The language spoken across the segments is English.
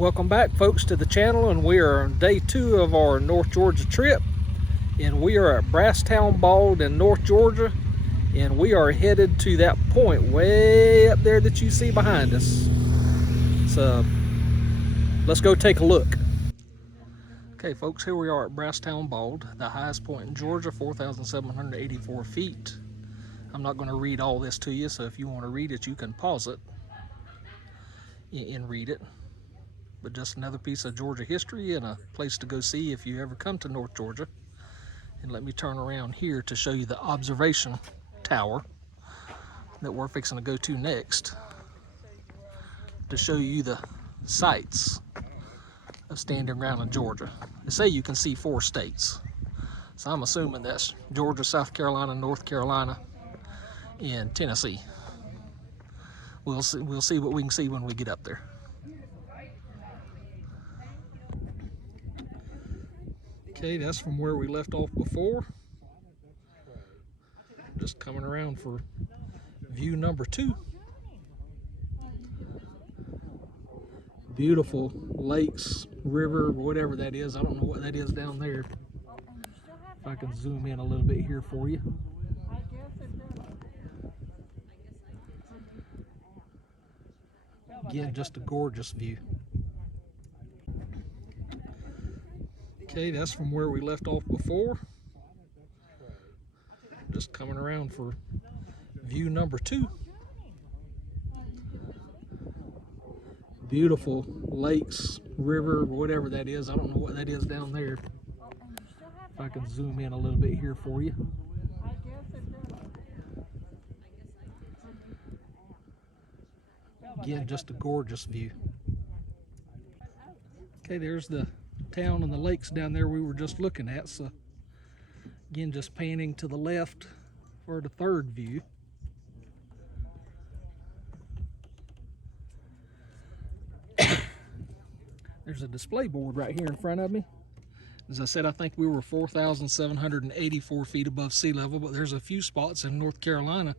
Welcome back, folks, to the channel, and we are on day 2 of our North Georgia trip, and we are at Brasstown Bald in North Georgia, and we are headed to that point way up there that you see behind us. So let's go take a look. Okay, folks, here we are at Brasstown Bald, the highest point in Georgia, 4,784 feet. I'm not going to read all this to you, so if you want to read it, you can pause it and read it. But just another piece of Georgia history and a place to go see if you ever come to North Georgia. And let me turn around here to show you the observation tower that we're fixing to go to next, to show you the sights of standing ground in Georgia. They say you can see 4 states, so I'm assuming that's Georgia, South Carolina, North Carolina, and Tennessee. We'll see what we can see when we get up there. Okay, that's from where we left off before. Just coming around for view number 2. Beautiful lakes, river, whatever that is. I don't know what that is down there. If I can zoom in a little bit here for you. Again, just a gorgeous view. Okay, that's from where we left off before. Just coming around for view number 2. Beautiful lakes, river, whatever that is. I don't know what that is down there. If I can zoom in a little bit here for you. Again, just a gorgeous view. Okay, there's the town and the lakes down there we were just looking at. So again, just panning to the left for the 3rd view. There's a display board right here in front of me. As I said, I think we were 4,784 feet above sea level, but there's a few spots in North Carolina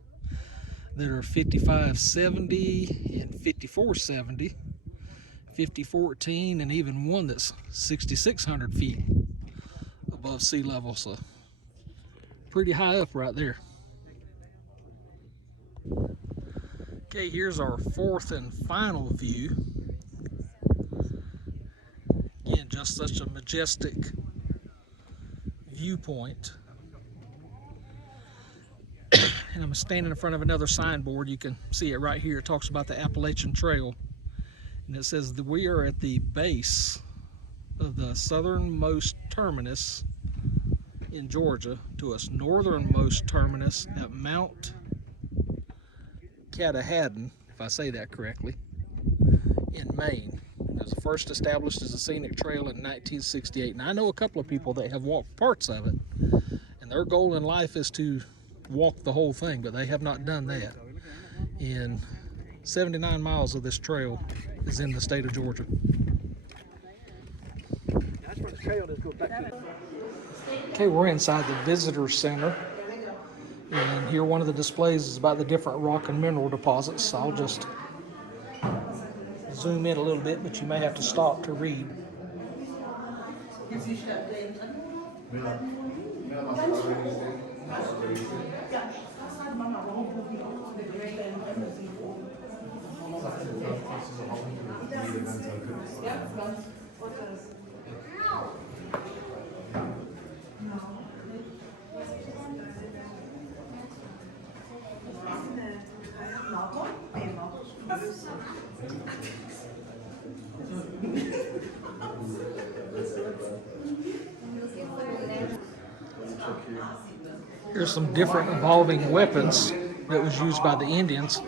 that are 5,570 and 5,470, 5,014, and even one that's 6,600 feet above sea level. So pretty high up right there. Okay, here's our 4th and final view. Again, just such a majestic viewpoint. And I'm standing in front of another signboard. You can see it right here. It talks about the Appalachian Trail. And it says that we are at the base of the southernmost terminus in Georgia to its northernmost terminus at Mount Katahdin, if I say that correctly, in Maine. It was first established as a scenic trail in 1968. And I know a couple of people that have walked parts of it, and their goal in life is to walk the whole thing, but they have not done that. And 79 miles of this trail is in the state of Georgia. Okay, we're inside the visitor center, and here one of the displays is about the different rock and mineral deposits. So I'll just zoom in a little bit, but you may have to stop to read. Here's some different evolving weapons that was used by the Indians.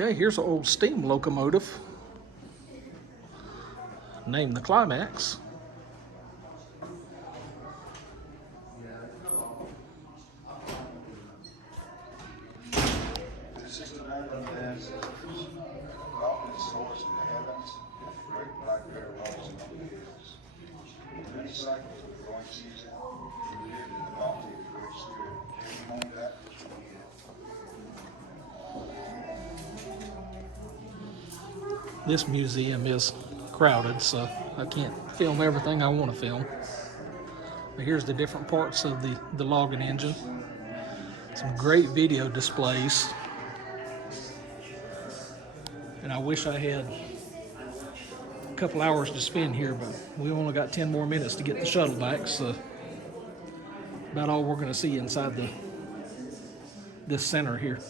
Okay, here's an old steam locomotive named the Climax. This museum is crowded, so I can't film everything I want to film. But here's the different parts of the logging engine. Some great video displays. And I wish I had a couple hours to spend here, but we only got 10 more minutes to get the shuttle back, so about all we're going to see inside this center here.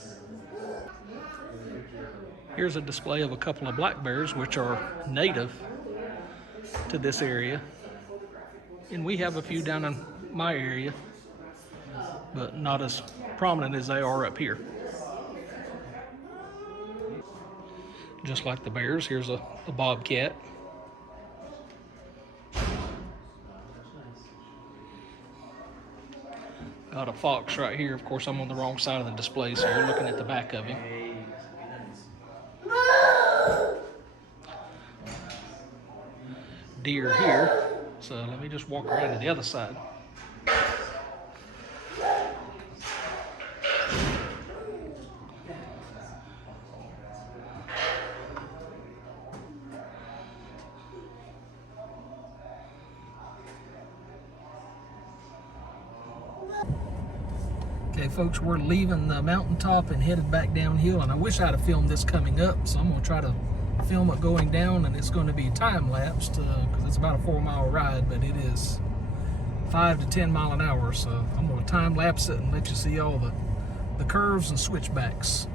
Here's a display of a couple of black bears, which are native to this area. And we have a few down in my area, but not as prominent as they are up here. Just like the bears, here's a bobcat. Got a fox right here. Of course, I'm on the wrong side of the display, so you're looking at the back of him. Deer here, so let me just walk around to the other side. Okay, folks, we're leaving the mountaintop and headed back downhill, and I wish I'd have filmed this coming up, so I'm going to try to film it going down, and it's going to be time-lapsed because it's about a 4-mile ride, but it is 5 to 10 mile an hour, so I'm going to time-lapse it and let you see all the curves and switchbacks.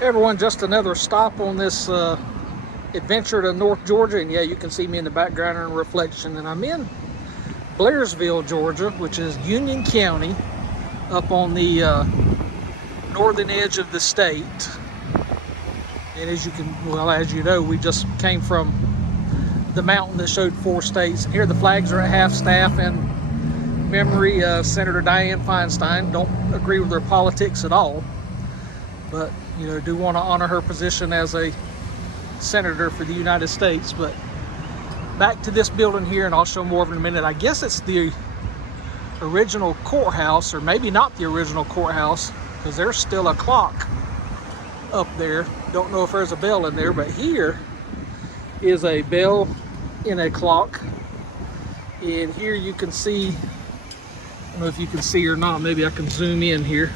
Hey everyone, just another stop on this adventure to North Georgia, and yeah, you can see me in the background in reflection, and I'm in Blairsville, Georgia, which is Union County, up on the northern edge of the state. And as you know, we just came from the mountain that showed 4 states, and here the flags are at half-staff in memory of Senator Dianne Feinstein. Don't agree with her politics at all, but you know, do want to honor her position as a senator for the United States. But back to this building here, and I'll show more of it in a minute. I guess it's the original courthouse, or maybe not the original courthouse, because there's still a clock up there. Don't know if there's a bell in there, but here is a bell in a clock. And here you can see, I don't know if you can see or not, maybe I can zoom in here.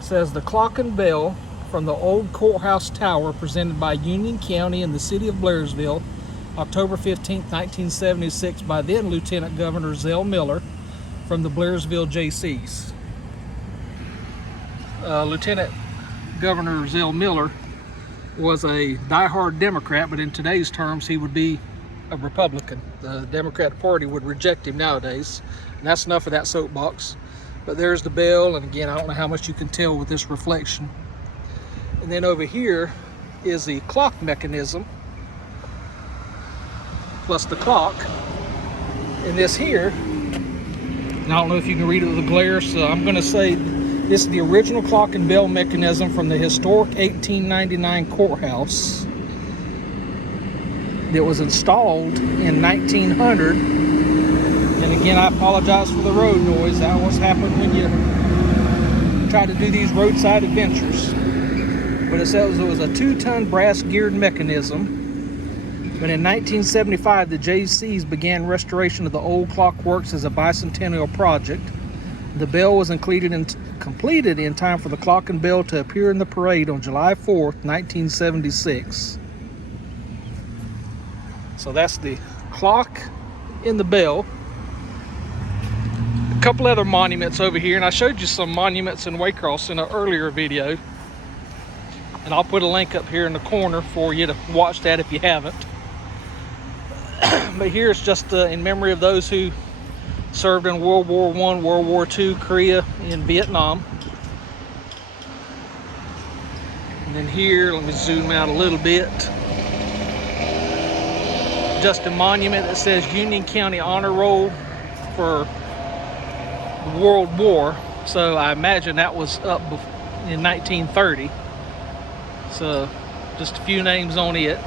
Says the clock and bell from the old courthouse tower presented by Union County and the city of Blairsville, October 15th, 1976, by then Lieutenant Governor Zell Miller from the Blairsville JCs. Lieutenant Governor Zell Miller was a diehard Democrat, but in today's terms he would be a Republican. The Democratic Party would reject him nowadays, and that's enough of that soapbox. But there's the bell, and again, I don't know how much you can tell with this reflection. And then over here is the clock mechanism, plus the clock. And this here, and I don't know if you can read it with the glare, so I'm going to say this is the original clock and bell mechanism from the historic 1899 courthouse that was installed in 1900. And again, I apologize for the road noise. That was happening when you try to do these roadside adventures. But it says it was a 2-ton brass geared mechanism. But in 1975, the JCs began restoration of the old clock works as a bicentennial project. The bell was completed in time for the clock and bell to appear in the parade on July 4th, 1976. So that's the clock and the bell. A couple other monuments over here, and I showed you some monuments in Waycross in an earlier video. And I'll put a link up here in the corner for you to watch that if you haven't. But here's just in memory of those who served in World War I, World War II, Korea, and Vietnam. And then here, let me zoom out a little bit. Just a monument that says Union County Honor Roll for the World War. So I imagine that was up in 1930. So just a few names on it.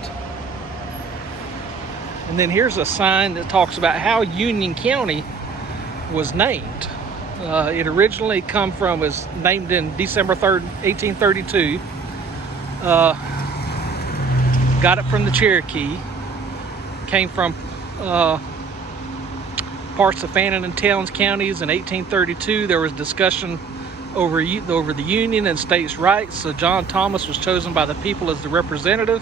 And then here's a sign that talks about how Union County was named. It originally was named in December 3rd, 1832. Got it from the Cherokee. Came from parts of Fannin and Towns counties in 1832. There was discussion over the Union and states' rights, so John Thomas was chosen by the people as the representative.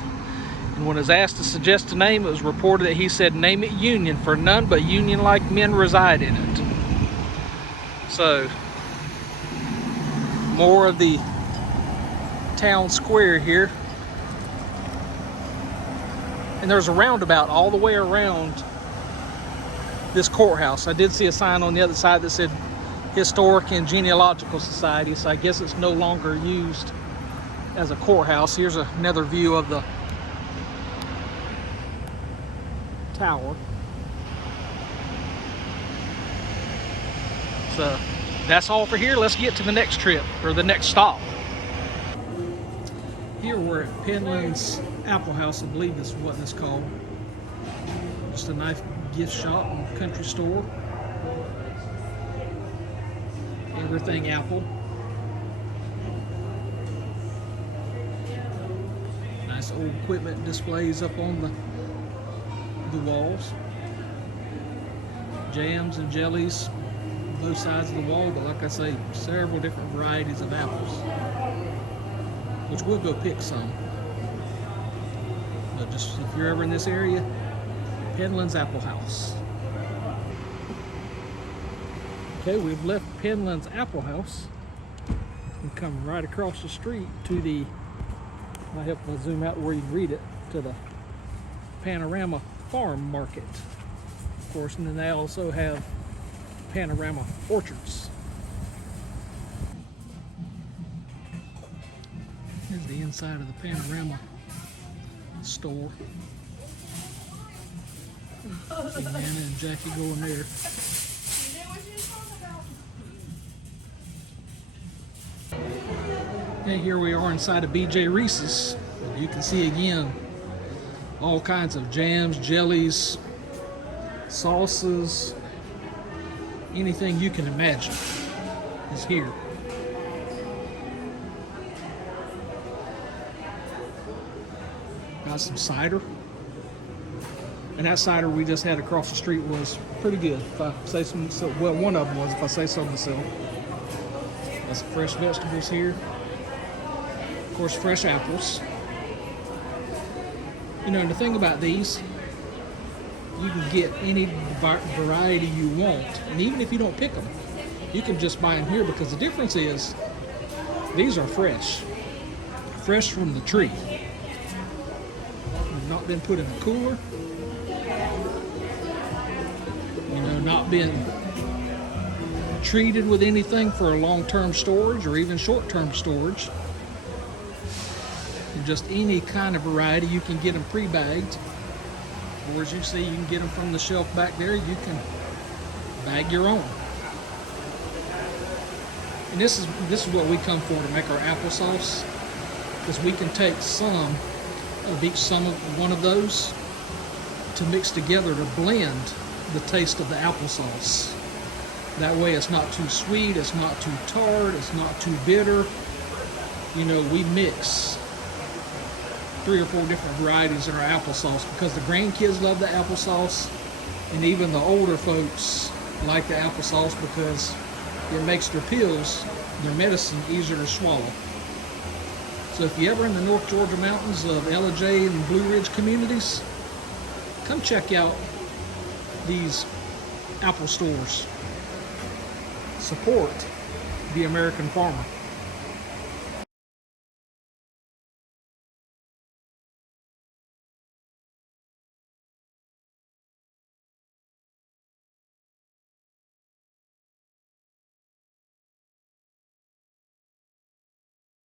And when he was asked to suggest a name, it was reported that he said, "Name it Union, for none but Union-like men reside in it." So, more of the town square here. And there's a roundabout all the way around this courthouse. I did see a sign on the other side that said Historic and Genealogical Society, so I guess it's no longer used as a courthouse. Here's another view of the tower. So that's all for here. Let's get to the next trip, or the next stop. Here we're at Penlands Apple House, I believe is what it's called. Just a nice gift shop and country store. Everything apple. Nice old equipment displays up on the walls. Jams and jellies on both sides of the wall, but like I say, several different varieties of apples, which we'll go pick some. But just if you're ever in this area, Penlands Apple House. Okay, we've left Penlands Apple House and come right across the street to the, I hope I zoom out where you can read it, to the Panorama Farm Market, of course, and then they also have Panorama Orchards. Here's the inside of the Panorama store. See Nana and Jackie going there. And here we are inside of BJ Reece's. You can see again all kinds of jams, jellies, sauces, anything you can imagine is here. Got some cider. And that cider we just had across the street was pretty good, if I say so. Well, one of them was, if I say so myself. Got some fresh vegetables here. Of course, fresh apples. You know, the thing about these, you can get any variety you want. And even if you don't pick them, you can just buy them here, because the difference is these are fresh. Fresh from the tree. They've not been put in a cooler. You know, not been treated with anything for a long-term storage or even short-term storage. And just any kind of variety, you can get them pre-bagged. Or as you see, you can get them from the shelf back there. You can bag your own. And this is what we come for to make our applesauce, because we can take some of one of those to mix together to blend the taste of the applesauce. That way it's not too sweet, it's not too tart, it's not too bitter. You know, we mix 3 or 4 different varieties in our applesauce, because the grandkids love the applesauce, and even the older folks like the applesauce because it makes their pills, their medicine, easier to swallow. So if you're ever in the North Georgia mountains of LJ and Blue Ridge communities, come check out these apple stores. Support the American farmer.